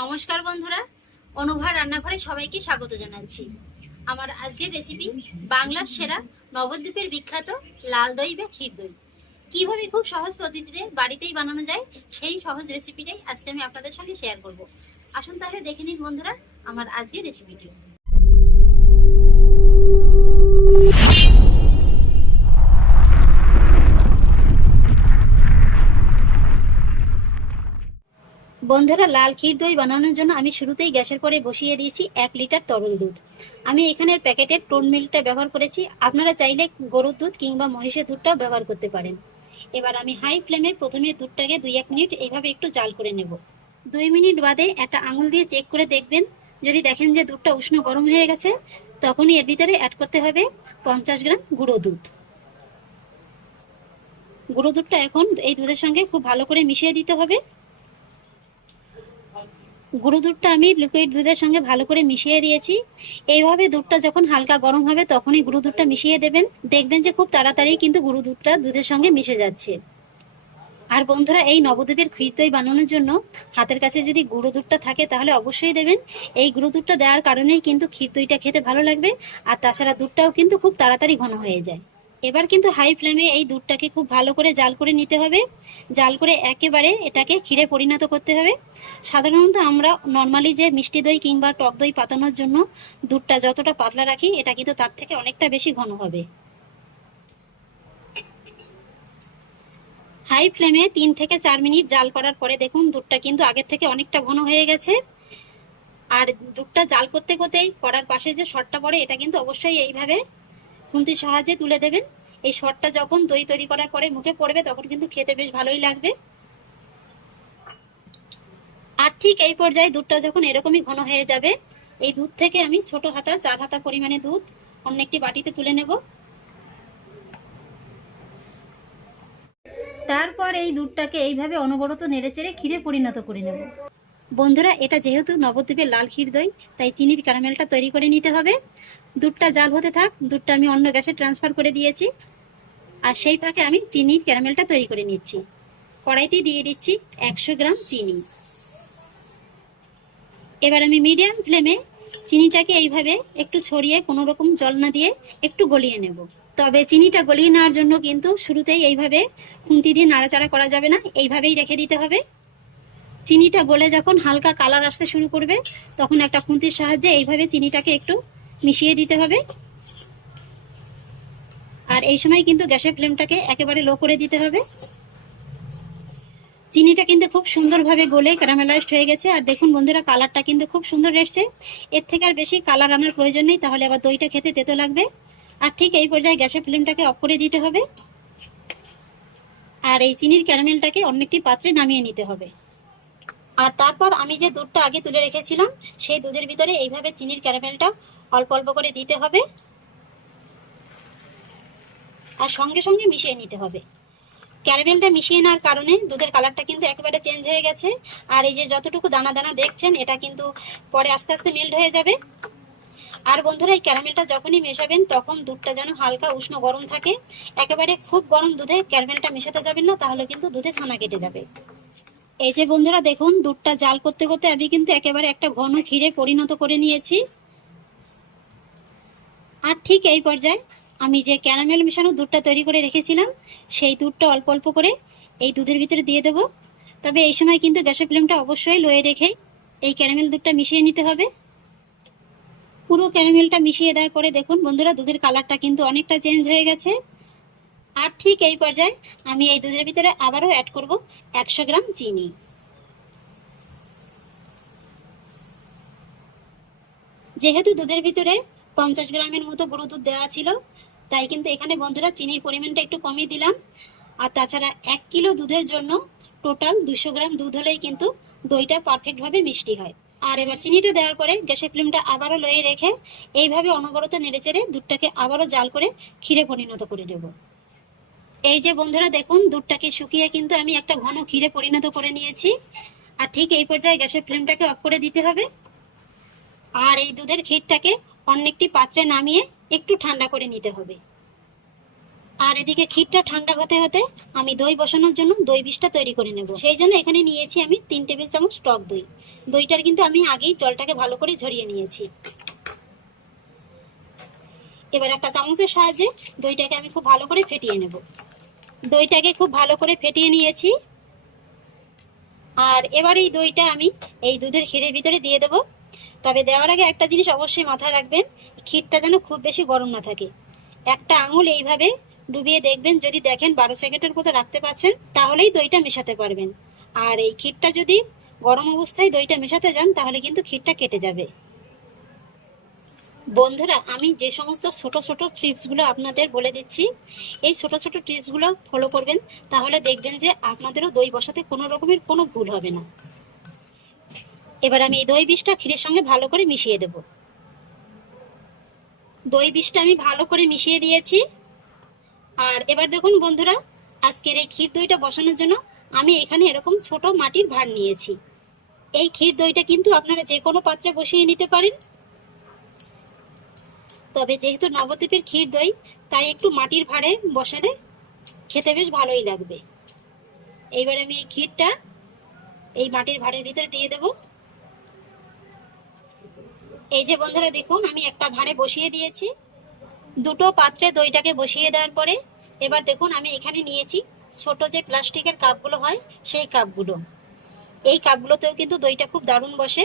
নমস্কার বন্ধুরা, অনুভা রান্নাঘরে সবাইকে স্বাগত জানাচ্ছি। আমার আজকের রেসিপি বাংলার সেরা নবদ্বীপের বিখ্যাত লাল দই বা ক্ষীর দই। কীভাবে খুব সহজ পদ্ধতিতে বাড়িতেই বানানো যায়, সেই সহজ রেসিপিটাই আজকে আমি আপনাদের সঙ্গে শেয়ার করব। আসুন তাহলে দেখে নিন বন্ধুরা, আমার আজকের রেসিপিটি বন্ধুরা, লাল ক্ষীর দই বানানোর জন্য আমি শুরুতেই গ্যাসের পরে বসিয়ে দিয়েছি এক লিটার তরল দুধ। আমি এখানের প্যাকেটের টোন মিল্কটা ব্যবহার করেছি। আপনারা চাইলে গরুর দুধ কিংবা মহিষের দুধটাও ব্যবহার করতে পারেন। এবার আমি হাই ফ্লেমে প্রথমে দুধটাকে দুই এক মিনিট এইভাবে একটু জাল করে নেব। দুই মিনিট বাদে একটা আঙুল দিয়ে চেক করে দেখবেন। যদি দেখেন যে দুধটা উষ্ণ গরম হয়ে গেছে, তখনই এর ভিতরে অ্যাড করতে হবে পঞ্চাশ গ্রাম গুঁড়ো দুধ। গুঁড়ো দুধটা এখন এই দুধের সঙ্গে খুব ভালো করে মিশিয়ে দিতে হবে। গুঁড়ো দুধটা আমি লিকুইড দুধের সঙ্গে ভালো করে মিশিয়ে দিয়েছি। এইভাবে দুধটা যখন হালকা গরম হবে, তখনই গুঁড়ো দুধটা মিশিয়ে দেবেন। দেখবেন যে খুব তাড়াতাড়ি কিন্তু গুঁড়ো দুধটা দুধের সঙ্গে মিশে যাচ্ছে। আর বন্ধুরা, এই নবদ্বীপের ক্ষীর দই বানানোর জন্য হাতের কাছে যদি গুঁড়ো দুধটা থাকে, তাহলে অবশ্যই দেবেন। এই গুঁড়ো দুধটা দেওয়ার কারণেই কিন্তু ক্ষীর দইটা খেতে ভালো লাগবে। আর তাছাড়া দুধটাও কিন্তু খুব তাড়াতাড়ি ঘন হয়ে যায়। এবার কিন্তু হাই ফ্লেমে এই দুধটাকে খুব ভালো করে জাল করে নিতে হবে। জাল করে একেবারে এটাকে ক্ষীরে পরিণত করতে হবে। সাধারণত আমরা নর্মালি যে মিষ্টি দই কিংবা টক দই পাতানোর জন্য দুধটা যতটা পাতলা রাখি, এটা কিন্তু তার থেকে অনেকটা বেশি ঘন হবে। হাই ফ্লেমে তিন থেকে চার মিনিট জাল করার পরে দেখুন দুধটা কিন্তু আগের থেকে অনেকটা ঘন হয়ে গেছে। আর দুধটা জাল করতে করতেই করার পাশে যে শটটা পড়ে, এটা কিন্তু অবশ্যই এইভাবে খুন্তির সাহায্যে তুলে দেবেন। এই শটটা যখন দই তৈরি করার পরে মুখে পড়বে, তখন কিন্তু খেতে বেশ ভালোই লাগবে। আর ঠিক এই পর্যায়ে দুধটা যখন এরকমই ঘন হয়ে যাবে, এই দুধ থেকে আমি ছোট হাতা, চার হাতা পরিমাণে দুধ অন্য একটি বাটিতে তুলে নেব। তারপর এই দুধটাকে এইভাবে অনবরত নেড়েচেড়ে ক্ষীরে পরিণত করে নেব। বন্ধুরা, এটা যেহেতু নবদ্বীপের লাল ক্ষীর দই তাই চিনির ক্যারামেলটা তৈরি করে নিতে হবে। দুধটা জাল হতে থাক, দুধটা আমি অন্য গ্যাসে ট্রান্সফার করে দিয়েছি। আর সেই ফাঁকে আমি চিনির ক্যারামেলটা তৈরি করে নিচ্ছি। কড়াইতে দিয়ে দিচ্ছি একশো গ্রাম চিনি। এবার আমি মিডিয়াম ফ্লেমে চিনিটাকে এইভাবে একটু ছড়িয়ে, কোনো রকম জল না দিয়ে একটু গলিয়ে নেব। তবে চিনিটা গলিয়ে নেওয়ার জন্য কিন্তু শুরুতেই এইভাবে খুন্তি দিয়ে নাড়াচাড়া করা যাবে না, এইভাবেই রেখে দিতে হবে। চিনিটা গলে যখন হালকা কালার আসতে শুরু করবে, তখন একটা খুন্তির সাহায্যে এইভাবে চিনিটাকে একটু মিশিয়ে দিতে হবে। আর এই সময় কিন্তু গ্যাসের ফ্লেমটাকে একেবারে লো করে দিতে হবে। চিনিটা কিন্তু খুব সুন্দরভাবে গলে ক্যারামেলাইজড হয়ে গেছে। আর দেখুন বন্ধুরা কালারটা কিন্তু খুব সুন্দর এসছে। এর থেকে আর বেশি কালার আনার প্রয়োজন নেই, তাহলে আবার দইটা খেতে তেতো লাগবে। আর ঠিক এই পর্যায়ে গ্যাসের ফ্লেমটাকে অফ করে দিতে হবে। আর এই চিনির ক্যারামেলটাকে অন্য একটি পাত্রে নামিয়ে নিতে হবে। আর তারপর আমি যে দুধটা আগে তুলে রেখেছিলাম, সেই দুধের ভিতরে এইভাবে চিনির ক্যারামেলটা অল্প অল্প করে দিতে হবে। আর সঙ্গে সঙ্গে মিশিয়ে নিতে হবে। ক্যারামেলটা মিশিয়ে নেওয়ার কারণে দুধের কালারটা কিন্তু একেবারে চেঞ্জ হয়ে গেছে। আর এই যে যতটুকু দানা দানা দেখছেন, এটা কিন্তু পরে আস্তে আস্তে মেল্ট হয়ে যাবে। আর বন্ধুরা, এই ক্যারামেলটা যখনই মেশাবেন, তখন দুধটা যেন হালকা উষ্ণ গরম থাকে। একেবারে খুব গরম দুধে ক্যারামেলটা মেশাতে যাবেন না, তাহলে কিন্তু দুধে ছানা কেটে যাবে। এই যে বন্ধুরা দেখুন, দুধটা জাল করতে করতে আমি কিন্তু একেবারে একটা ঘন ক্ষীরে পরিণত করে নিয়েছি। আর ঠিক এই পর্যায়ে আমি যে ক্যারামেল মেশানো দুধটা তৈরি করে রেখেছিলাম, সেই দুধটা অল্প অল্প করে এই দুধের ভিতরে দিয়ে দেবো। তবে এই সময় কিন্তু গ্যাসের ফ্লেমটা অবশ্যই লোয়ে রেখে এই ক্যারামেল দুধটা মিশিয়ে নিতে হবে। পুরো ক্যারামেলটা মিশিয়ে দেওয়ার পরে দেখুন বন্ধুরা, দুধের কালারটা কিন্তু অনেকটা চেঞ্জ হয়ে গেছে। আর ঠিক এই পর্যায়ে আমি এই দুধের ভিতরে আবারও অ্যাড করব একশো গ্রাম চিনি। যেহেতু দুধের ভিতরে পঞ্চাশ গ্রামের মতো গুঁড়ো দুধ দেওয়া ছিল, তাই কিন্তু এখানে বন্ধুরা চিনির পরিমাণটা একটু কমিয়ে দিলাম। আর তাছাড়া এক কিলো দুধের জন্য টোটাল দুশো গ্রাম দুধ হলেই কিন্তু দইটা পারফেক্টভাবে মিষ্টি হয়। আর এবার চিনিটা দেওয়ার পরে গ্যাসের ফ্লেমটা আবারও লয়ে রেখে এইভাবে অনবরত নেড়েচেড়ে দুধটাকে আবারও জাল করে ক্ষীরে পরিণত করে দেবো। এই যে বন্ধুরা দেখুন, দুধটাকে শুকিয়ে কিন্তু আমি একটা ঘন ক্ষীরে পরিণত করে নিয়েছি। আর ঠিক এই পর্যায়ে গ্যাসের ফ্লেমটাকে অফ করে দিতে হবে। আর এই দুধের ক্ষীরটাকে অন্য একটি পাত্রে নামিয়ে একটু ঠান্ডা করে নিতে হবে। আর এদিকে ক্ষীরটা ঠান্ডা হতে হতে আমি দই বসানোর জন্য দই বিষটা তৈরি করে নেব। সেই জন্য এখানে নিয়েছি আমি তিন টেবিল চামচ টক দই। দইটার কিন্তু আমি আগেই জলটাকে ভালো করে ঝরিয়ে নিয়েছি। এবার একটা চামচের সাহায্যে দইটাকে আমি খুব ভালো করে ফেটিয়ে নেব। দইটাকে খুব ভালো করে ফেটিয়ে নিয়েছি। আর এবার এই দইটা আমি এই দুধের ক্ষীরের ভিতরে দিয়ে দেবো। তবে দেওয়ার আগে একটা জিনিস অবশ্যই মাথায় রাখবেন, ক্ষীরটা যেন খুব বেশি গরম না থাকে। একটা আঙুল এইভাবে ডুবিয়ে দেখবেন, যদি দেখেন বারো সেকেন্ডের মতো রাখতে পারছেন, তাহলেই দইটা মেশাতে পারবেন। আর এই ক্ষীরটা যদি গরম অবস্থায় দইটা মেশাতে যান, তাহলে কিন্তু ক্ষীরটা কেটে যাবে। বন্ধুরা, আমি যে সমস্ত ছোট ছোট টিপসগুলো আপনাদের বলে দিচ্ছি, এই ছোট ছোট টিপসগুলো ফলো করবেন, তাহলে দেখবেন যে আপনাদেরও দই বসাতে কোনো রকমের কোনো ভুল হবে না। এবার আমি এই দই বিষটা ক্ষীরের সঙ্গে ভালো করে মিশিয়ে দেব। দই বিষটা আমি ভালো করে মিশিয়ে দিয়েছি। আর এবার দেখুন বন্ধুরা, আজকের এই ক্ষীর দইটা বসানোর জন্য আমি এখানে এরকম ছোট মাটির ভাঁড় নিয়েছি। এই ক্ষীর দইটা কিন্তু আপনারা যে কোনো পাত্রে বসিয়ে নিতে পারেন। তবে যেহেতু নবদ্বীপের ক্ষীর দই, তাই একটু মাটির ভাঁড়ে বসালে খেতে বেশ ভালোই লাগবে। এইবার আমি এই ক্ষীরটা এই মাটির ভাঁড়ের ভিতরে দিয়ে দেব। এই যে বন্ধুরা দেখুন, আমি একটা ভাঁড়ে বসিয়ে দিয়েছি। দুটো পাত্রে দইটাকে বসিয়ে দেওয়ার পরে এবার দেখুন, আমি এখানে নিয়েছি ছোট যে প্লাস্টিকের কাপগুলো হয়, সেই কাপগুলো। এই কাপগুলোতেও কিন্তু দইটা খুব দারুণ বসে।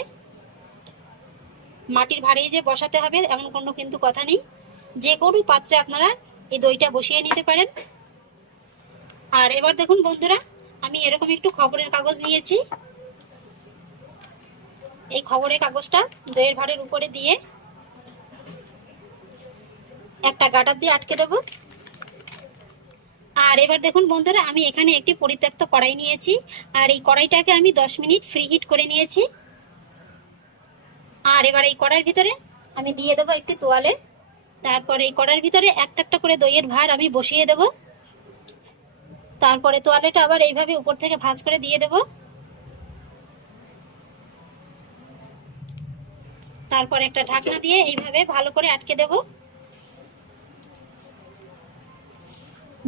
মাটির ভাঁড়েই যে বসাতে হবে, এমন কোনো কিন্তু কথা নেই। যে কোনো পাত্রে আপনারা এই দইটা বসিয়ে নিতে পারেন। আর এবার দেখুন বন্ধুরা, আমি এরকম একটু খবরের কাগজ নিয়েছি। এই খবরের কাগজটা দইয়ের ভাঁড়ের উপরে দিয়ে একটা গাটার দিয়ে আটকে দেবো। আর এবার দেখুন বন্ধুরা, আমি এখানে একটি পরিত্যক্ত কড়াই নিয়েছি। আর এই কড়াইটাকে আমি দশ মিনিট ফ্রি হিট করে নিয়েছি। আর এবার এই কড়াইয়ের ভিতরে আমি দিয়ে দেবো একটি তোয়ালে। তারপরে এই কড়াইয়ের ভিতরে একটা একটা করে দইয়ের ভাঁড় আমি বসিয়ে দেব। তারপরে তোয়ালেটা আবার এইভাবে উপর থেকে ভাজ করে দিয়ে দেব। তারপর একটা ঢাকনা দিয়ে এইভাবে ভালো করে আটকে দেব।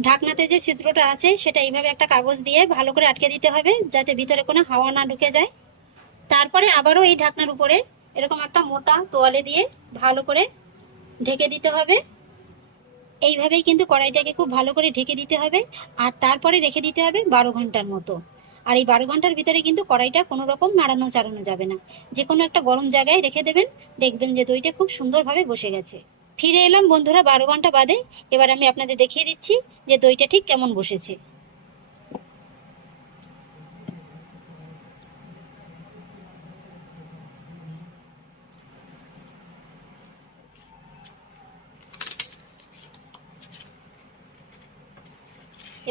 ঢাকনাতে যে ছিদ্রটা আছে, সেটা এইভাবে একটা কাগজ দিয়ে ভালো করে আটকে দিতে হবে, যাতে ভিতরে কোনো হাওয়া না ঢুকে যায়। তারপরে আবারও এই ঢাকনার উপরে এরকম একটা মোটা তোয়ালে দিয়ে ভালো করে ঢেকে দিতে হবে। এইভাবেই কিন্তু কড়াইটাকে খুব ভালো করে ঢেকে দিতে হবে আর তারপরে রেখে দিতে হবে বারো ঘণ্টার মতো। আর এই বারো ঘণ্টার ভিতরে কিন্তু কড়াইটা কোনো রকম নাড়ানো চাড়ানো যাবে না। যে কোনো একটা গরম জায়গায় রেখে দেবেন, দেখবেন যে দইটা খুব সুন্দরভাবে বসে গেছে। ফিরে এলাম বন্ধুরা বারো ঘণ্টা বাদে। এবার আমি আপনাদের দেখিয়ে দিচ্ছি যে দইটা ঠিক কেমন বসেছে।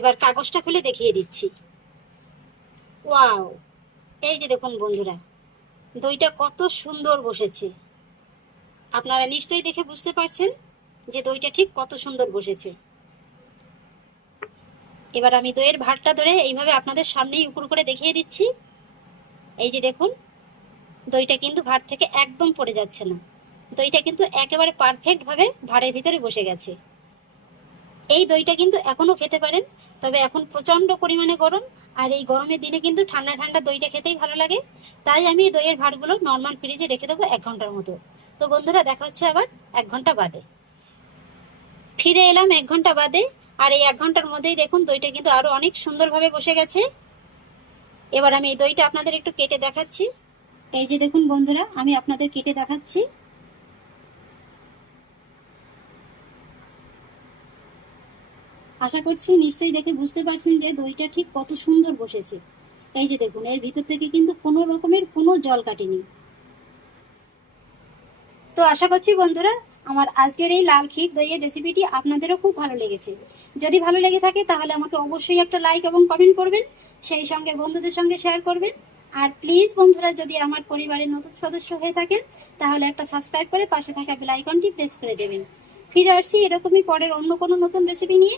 এবার কাগজটা খুলে দেখিয়ে দিচ্ছি। ওয়াও, এই যে দেখুন বন্ধুরা, দইটা কত সুন্দর বসেছে। আপনারা নিশ্চয়ই দেখে বুঝতে পারছেন যে দইটা ঠিক কত সুন্দর বসেছে। এবার আমি দইয়ের ভাতটা ধরে এইভাবে আপনাদের সামনেই উপর করে দেখিয়ে দিচ্ছি। এই যে দেখুন, দইটা কিন্তু ভাত থেকে একদম পড়ে যাচ্ছে না। দইটা কিন্তু একেবারে পারফেক্টভাবে ভাড়ের ভিতরে বসে গেছে। এই দইটা কিন্তু এখনও খেতে পারেন তবে এখন প্রচণ্ড পরিমাণে গরম, আর এই গরমের দিনে কিন্তু ঠান্ডা ঠান্ডা দইটা খেতেই ভালো লাগে। তাই আমি এই দইয়ের ভাতগুলো নর্মাল ফ্রিজে রেখে দেবো এক ঘণ্টার মতো। তো বন্ধুরা, দেখা হচ্ছে আবার এক ঘণ্টা বাদে। ফিরে এলাম এক ঘণ্টা বাদে, আর এই এক ঘণ্টার মধ্যেই দেখুন দইটা কিন্তু আরও অনেক সুন্দরভাবে বসে গেছে। এবার আমি এই দইটা আপনাদের একটু কেটে দেখাচ্ছি। এই যে দেখুন বন্ধুরা, আমি আপনাদের কেটে দেখাচ্ছি। আশা করছি নিশ্চয়ই দেখে বুঝতে পারছেন যে দইটা ঠিক কত সুন্দর বসেছে। এই যে দেখুন, এর ভিতর থেকে কিন্তু কোনো রকমের কোনো জল কাটেনি। তো আশা করছি বন্ধুরা, আমার আজকের এই লাল ক্ষীর দইয়ের রেসিপিটি আপনাদেরও খুব ভালো লেগেছে। যদি ভালো লেগে থাকে, তাহলে আমাকে অবশ্যই একটা লাইক এবং কমেন্ট করবেন, সেই সঙ্গে বন্ধুদের সঙ্গে শেয়ার করবেন। আর প্লিজ বন্ধুরা, যদি আমার পরিবারের নতুন সদস্য হয়ে থাকেন, তাহলে একটা সাবস্ক্রাইব করে পাশে থাকা বেল আইকনটি প্রেস করে দেবেন। ফিরে আসছি এরকমই পরের অন্য কোনো নতুন রেসিপি নিয়ে।